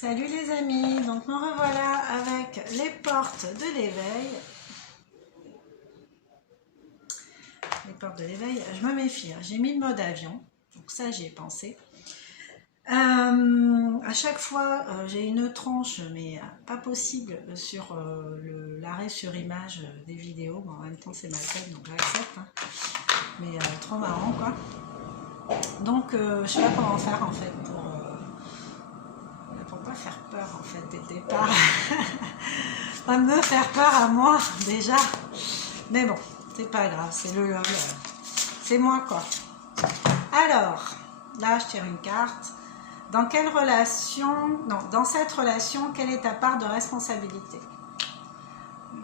Salut les amis, donc me revoilà avec les portes de l'éveil. Les portes de l'éveil, je me méfie, hein. J'ai mis le mode avion, donc ça j'y ai pensé. À chaque fois, j'ai une tronche, mais pas possible sur l'arrêt sur image des vidéos. Bon, en même temps, c'est ma tête, donc j'accepte. Hein. Mais trop marrant, quoi. Donc, je sais pas comment faire en fait pour pas faire peur en fait dès le départ. Pas me faire peur à moi déjà. Mais bon, c'est pas grave, c'est le lol. C'est moi quoi. Alors, là je tire une carte. Dans quelle relation, non, dans cette relation, quelle est ta part de responsabilité?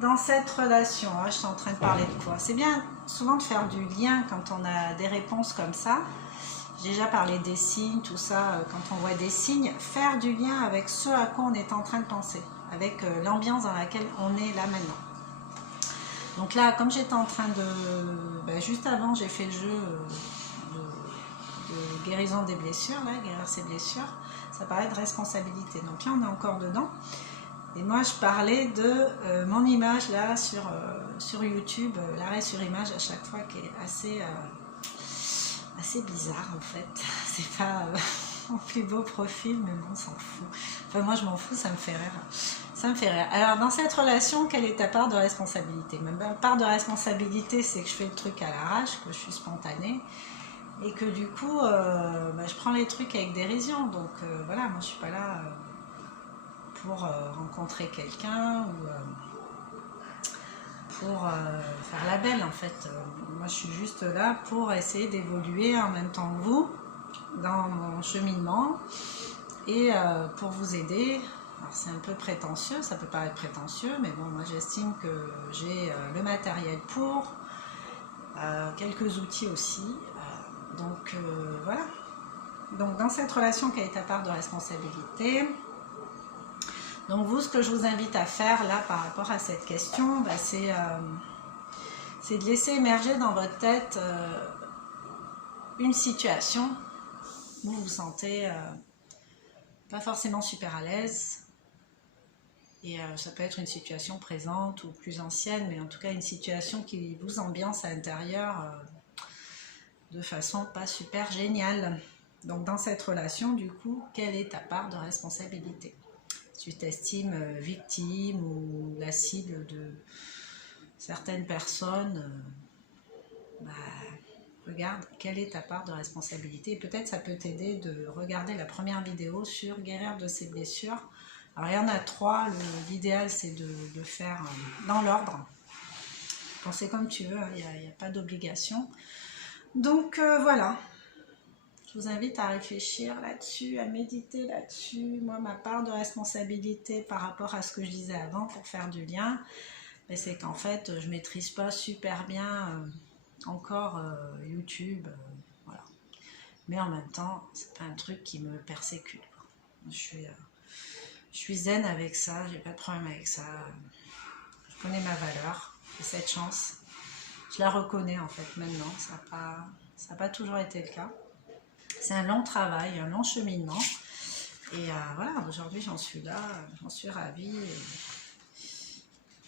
Dans cette relation, je suis en train de parler de quoi? C'est bien souvent de faire du lien quand on a des réponses comme ça. J'ai déjà parlé des signes, tout ça, quand on voit des signes, faire du lien avec ce à quoi on est en train de penser, avec l'ambiance dans laquelle on est là maintenant. Donc là, comme j'étais en train de... juste avant, j'ai fait le jeu de guérison des blessures, là, guérir ses blessures, ça parlait de responsabilité. Donc là, on est encore dedans. Et moi, je parlais de mon image, là, sur YouTube, l'arrêt sur image à chaque fois, qui est assez bizarre en fait. C'est pas mon plus beau profil, mais bon, on s'en fout. Enfin, moi je m'en fous, ça me fait rire. Ça me fait rire. Alors, dans cette relation, quelle est ta part de responsabilité? Ma part de responsabilité, c'est que je fais le truc à l'arrache, que je suis spontanée, et que du coup, je prends les trucs avec dérision. Donc voilà, moi je suis pas là pour rencontrer quelqu'un ou pour faire la belle en fait. Moi je suis juste là pour essayer d'évoluer en même temps que vous dans mon cheminement et pour vous aider. Alors c'est un peu prétentieux, ça peut paraître prétentieux, mais bon, moi j'estime que j'ai le matériel pour, quelques outils aussi, donc voilà. Donc dans cette relation, quelle est ta part de responsabilité? Donc vous, ce que je vous invite à faire là par rapport à cette question, c'est de laisser émerger dans votre tête une situation où vous vous sentez pas forcément super à l'aise. Et ça peut être une situation présente ou plus ancienne, mais en tout cas une situation qui vous ambiance à l'intérieur de façon pas super géniale. Donc dans cette relation, du coup, quelle est ta part de responsabilité? Tu t'estimes victime ou la cible de certaines personnes, regarde quelle est ta part de responsabilité. Et peut-être ça peut t'aider de regarder la première vidéo sur guérir de ses blessures. Alors il y en a 3, l'idéal c'est de faire dans l'ordre. Pensez comme tu veux, il n'y a pas d'obligation. Donc voilà. Je vous invite à réfléchir là-dessus, à méditer là-dessus. Moi, ma part de responsabilité par rapport à ce que je disais avant pour faire du lien, c'est qu'en fait, je ne maîtrise pas super bien encore YouTube. Voilà. Mais en même temps, c'est pas un truc qui me persécute. Je suis zen avec ça, j'ai pas de problème avec ça. Je connais ma valeur, j'ai cette chance. Je la reconnais en fait maintenant, ça n'a pas toujours été le cas. C'est un long travail, un long cheminement. Et voilà, aujourd'hui j'en suis là, j'en suis ravie.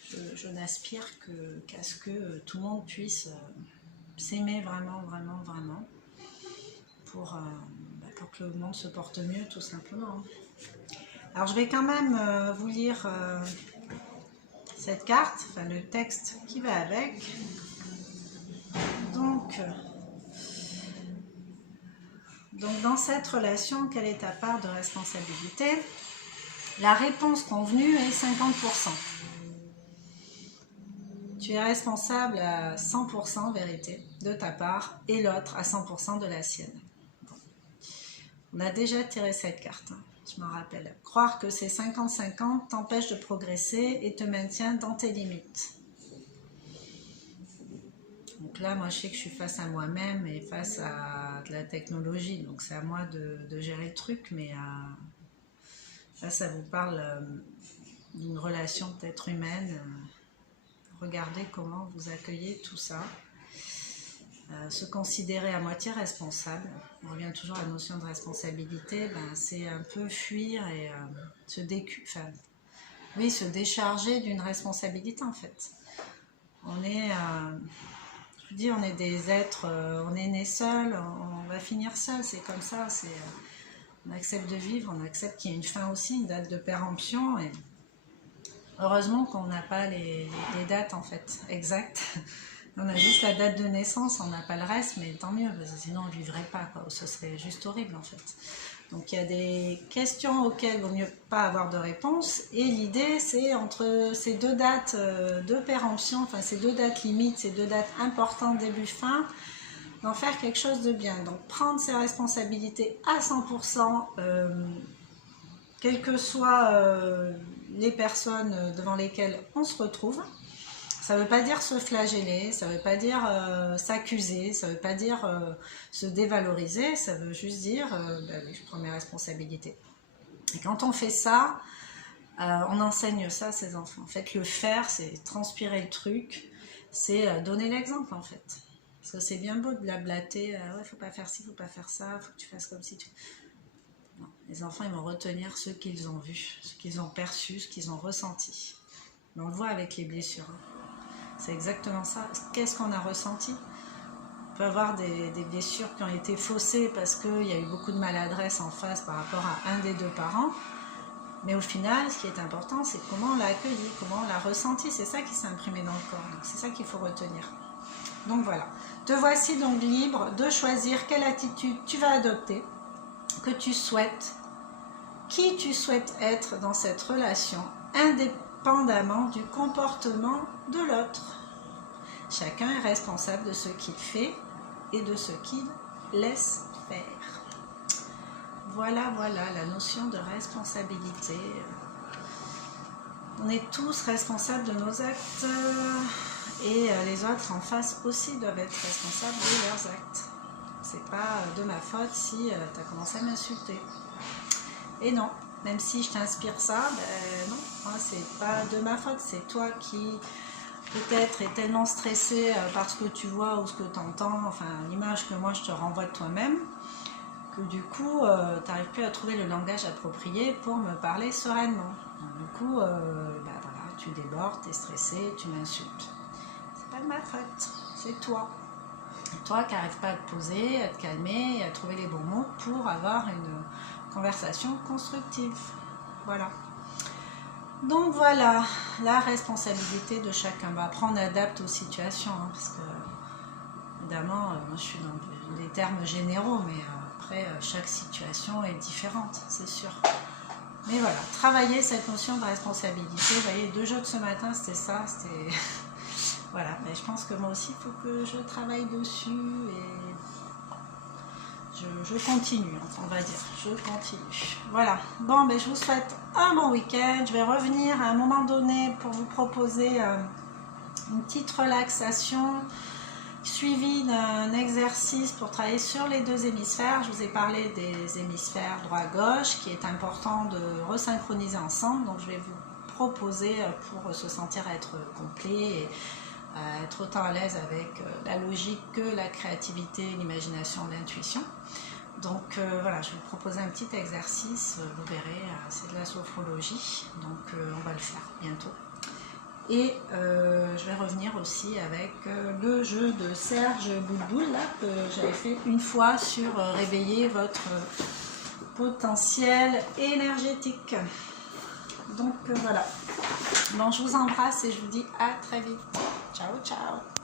Je n'aspire qu'à ce que tout le monde puisse s'aimer vraiment, vraiment, vraiment. Pour que le monde se porte mieux, tout simplement. Alors je vais quand même vous lire cette carte, enfin le texte qui va avec. Donc dans cette relation, quelle est ta part de responsabilité? La réponse convenue est 50%. Tu es responsable à 100% vérité de ta part et l'autre à 100% de la sienne. Bon. On a déjà tiré cette carte, hein, je m'en rappelle. Croire que c'est 50-50 t'empêche de progresser et te maintient dans tes limites. Donc là, moi, je sais que je suis face à moi-même et face à de la technologie. Donc c'est à moi de gérer le truc, mais là, ça vous parle d'une relation peut-être humaine. Regardez comment vous accueillez tout ça. Se considérer à moitié responsable, on revient toujours à la notion de responsabilité, c'est un peu fuir et se décharger d'une responsabilité en fait. On est, je vous dis, on est des êtres, on est né seul, on va finir seul, c'est comme ça, on accepte de vivre, on accepte qu'il y a une fin aussi, une date de péremption, et heureusement qu'on n'a pas les dates en fait exactes. On a juste la date de naissance, on n'a pas le reste, mais tant mieux, parce que sinon on ne vivrait pas, quoi. Ce serait juste horrible en fait. Donc il y a des questions auxquelles il vaut mieux pas avoir de réponse, et l'idée c'est entre ces deux dates de péremption, enfin ces deux dates limites, ces deux dates importantes début-fin, d'en faire quelque chose de bien. Donc prendre ses responsabilités à 100%, quelles que soient les personnes devant lesquelles on se retrouve. Ça ne veut pas dire se flageller, ça ne veut pas dire s'accuser, ça ne veut pas dire se dévaloriser, ça veut juste dire je prends mes responsabilités. Et quand on fait ça, on enseigne ça à ses enfants. En fait, le faire, c'est transpirer le truc, c'est donner l'exemple en fait. Parce que c'est bien beau de blablater, ouais, faut pas faire ci, faut pas faire ça, faut que tu fasses comme si tu... Non, les enfants, ils vont retenir ce qu'ils ont vu, ce qu'ils ont perçu, ce qu'ils ont ressenti. Mais on le voit avec les blessures. C'est exactement ça. Qu'est-ce qu'on a ressenti? On peut avoir des blessures qui ont été faussées parce qu'il y a eu beaucoup de maladresse en face par rapport à un des deux parents. Mais au final, ce qui est important, c'est comment on l'a accueilli, comment on l'a ressenti. C'est ça qui s'est imprimé dans le corps. Donc c'est ça qu'il faut retenir. Donc voilà. Te voici donc libre de choisir quelle attitude tu vas adopter, que tu souhaites, qui tu souhaites être dans cette relation, indépendamment du comportement de l'autre. Chacun est responsable de ce qu'il fait et de ce qu'il laisse faire. Voilà, la notion de responsabilité. On est tous responsables de nos actes et les autres en face aussi doivent être responsables de leurs actes. C'est pas de ma faute si tu as commencé à m'insulter. Et non, même si je t'inspire ça, non, c'est pas de ma faute, c'est toi qui peut-être est tellement stressé par ce que tu vois ou ce que tu entends, enfin l'image que moi je te renvoie de toi-même, que du coup tu n'arrives plus à trouver le langage approprié pour me parler sereinement. Du coup, voilà, tu débordes, tu es stressé, tu m'insultes. C'est pas de ma faute, c'est toi. Toi qui n'arrives pas à te poser, à te calmer, à trouver les bons mots pour avoir une conversation constructive. Voilà. Donc voilà, la responsabilité de chacun. Après on adapte aux situations, parce que évidemment, moi je suis dans des termes généraux, mais après chaque situation est différente, c'est sûr. Mais voilà, travailler cette notion de responsabilité. Vous voyez, 2 jeux de ce matin, c'était ça, c'était... Voilà, mais je pense que moi aussi, il faut que je travaille dessus et je continue, on va dire, je continue. Voilà, bon, je vous souhaite un bon week-end. Je vais revenir à un moment donné pour vous proposer une petite relaxation suivie d'un exercice pour travailler sur les 2 hémisphères. Je vous ai parlé des hémisphères droit-gauche qui est important de resynchroniser ensemble. Donc je vais vous proposer pour se sentir être complet et être autant à l'aise avec la logique que la créativité, l'imagination, l'intuition. Donc voilà, je vais vous proposer un petit exercice, vous verrez, c'est de la sophrologie, donc on va le faire bientôt. Et je vais revenir aussi avec le jeu de Serge Boulboul, là, que j'avais fait une fois sur réveiller votre potentiel énergétique. Donc voilà. Bon, je vous embrasse et je vous dis à très vite. Ciao, ciao.